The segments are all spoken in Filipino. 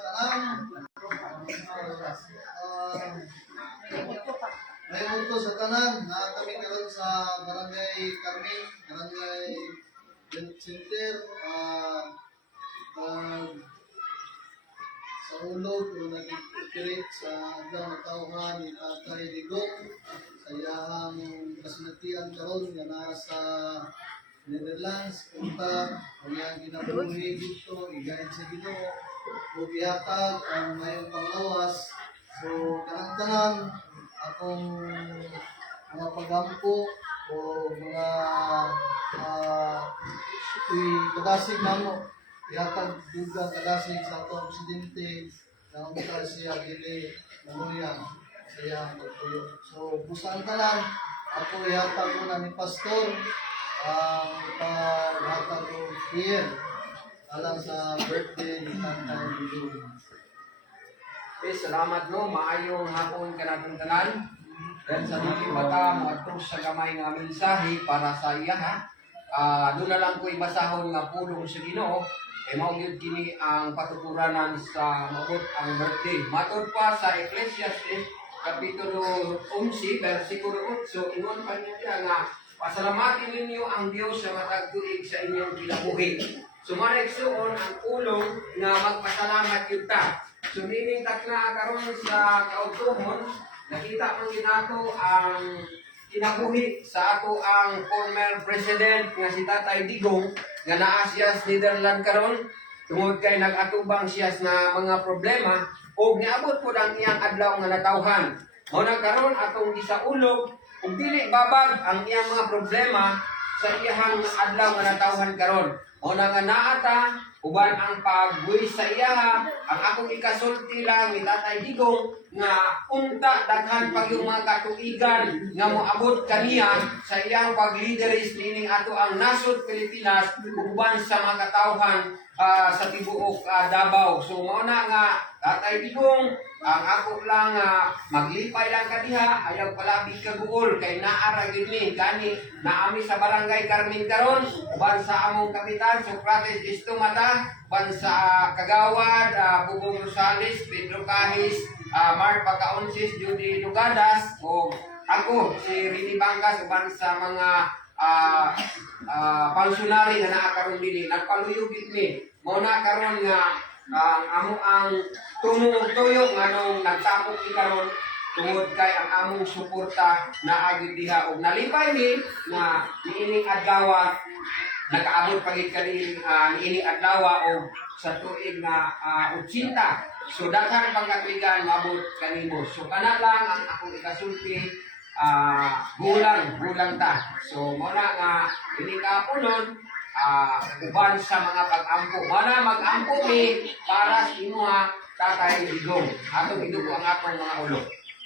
kanang may utos sa tanan na kami karon sa Barangay Carmen, Barangay Health Center, sa ulog o nag-operate sa adlaw na tauhan ni Tatay Digong sa iyang kasinatian karon nga nasa Netherlands, punta ang iyang ginabuhi dito, igayad sa Ginoo o ihatag ang mayong panglawas. So kanang-tanan akong mga pagampo o mga kadasig namo ihatag dugang kadasig sa atong presidente na umita siya dili namuya sa iyang pagpuyo. So busan tanan ako ihatag muna ni Pastor ang paghatag ko here alang sa birthday ni Tatay Digong. Okay, salamat no. Maayong hapon ka natin tanan. Dahil sa mga mata, mga trus sa gamay nga mensahe para sa iya ha. Doon na lang ko ibasahon nga pulong sa Ginoo. Maugyod kini ang patukuranan sa maabot ang birthday. Matod pa sa Ecclesiastes Kapitulo 11, versikulo 8, ingon pa niya nga, pasalamatin ninyo ang Diyos sa matag tuig sa inyong kinabuhi. Sumareksoon ang pulong nga magpasalamat yun ta. So meaning takna karon sa kautuhon, nakita man ginato ang kinabuhi sa ato ang former president nga si Tatay Digong nga naa siya sa Netherlands karon tungod kay nag-atubang siya na mga problema ug niabot pud ang iyang adlaw nga natawhan. Mao na karon atong gisaulog ug dili babag ang iyang mga problema sa iyang adlaw nga natawhan karon. Mao na nga naata uban ang pagbuwis sa iya, ang akong ikasulti lang ni Tatay Digong nga unta daghan pag yung mga katuigan nga moabot kaniya sa iyang paglideris nining ato ang nasod Pilipinas uban sa mga katawhan sa tibuok Davao. So mao na nga Tatay Digong, ang ako lang maglipay lang kadiha, ayaw palabi kaguol kay naara gid ni kani naami sa Barangay Carmen karon uban sa among kapitan Socrates Estumata, uban sa Kagawad Bubong Rosales, Pedro Kahis, Mar Pagkaonsis, Judy Lugadas o ako si Rini Bangas uban sa mga pensionary na naakaroon din nagpaluyog gid ni mao na karon nga amo ang tumong tuyo nga nung nagtapok ikaron tungod kay ang among suporta na agid diha og nalipay ni nga niining adlaw nakaabot pagid kani niining adlaw og sa tuig nga 80. So daghang pagkatuigan maabot kanimo. So kana lang ang akong ikasulti bulang ta. So mo na nga ini kapunon uban sa mga pag-ampo. Mana mag-ampo mi para sa imuha Tatay Digong. Atong idugo ang atong mga ulo.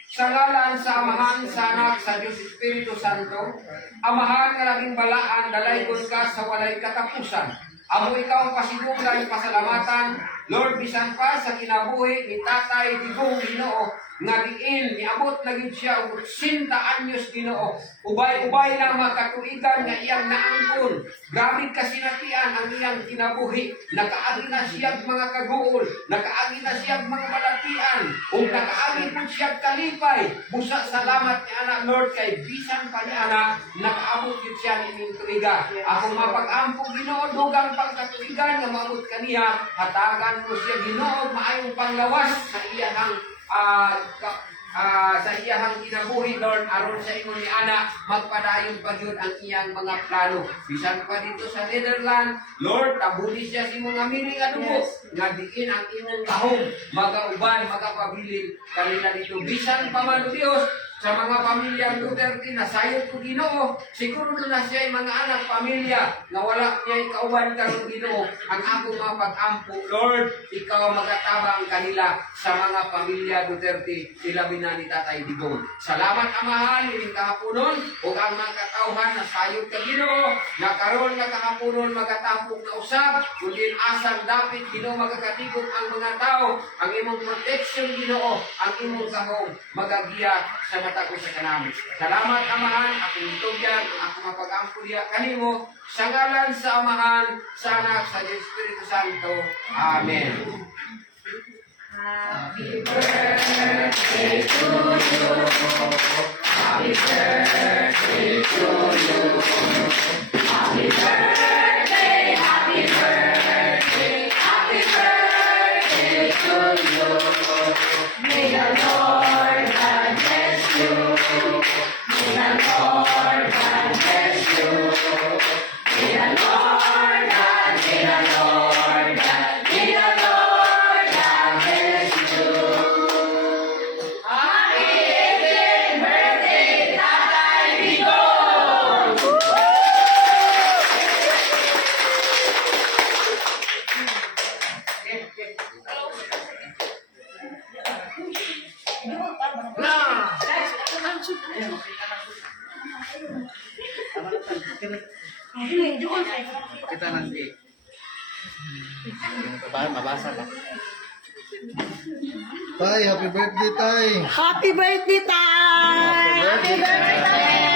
Sa ngalan sa Amahan, sa Anak, sa Diyos Espiritu Santo, Amahan nga naging balaan, dalaygon ka sa walay katapusan. Amo ikaw ang pasigungay, pasalamatan, Lord, bisan pa sa kinabuhi ni Tatay Digong Ginoo, nga diin, niabot na gid siya 80 anyos Ginoo. Ubay-ubay lang makatuigan nga iyang naangkon. Grabe kasinatian ang iyang kinabuhi. Nakaagi na siya mga kaguol, nakaagi na siya mga balatian, ug nakaagi po siya kalipay. Busa salamat ni anak Lord kay bisan pa ni anak nakaabot gid siya ning tuiga. Ako mapag-ampo Ginoo dugang pagkatuigan nga maabot kaniya, hatagan mo siya Ginoo maayong panglawas sa iyang sa iyang kinabuhi Lord aron sa imo ni ana magpadayon pa gyud ang iyang mga plano bisan pa dito sa Netherlands Lord tabuli siya sa imong amini adugo nga diin ang imong kahom magauban magapabilin kanila dito bisan pa man Dios sa mga pamilyang Duterte na sayot ko Ginoo, siguro na siya mga anak pamilya na wala niya kauban karon Ginoo. Ang ako mga pag-ampo, Lord, ikaw magatabang kanila sa mga pamilya Duterte, ilabi na ni Tatay Digong. Salamat Amahan, ining kahaponon, ug ang mga katawhan na sayot ka Ginoo, na karon nga kahaponon magatapok na usab, kundi asang dapit Ginoo magakatigom ang mga tao, ang imong protection Ginoo, ang imong kahong magagiya sa mata ko sa kanami. Salamat Amahan, akong itugyan, akong mapag-ampo diya kanimo, sa ngalan sa Amahan, sa Anak, sa Espiritu Santo. Amen. Kita nanti. Mabasa ka. Tay, happy birthday, Tay! Happy birthday, Tay! Happy birthday!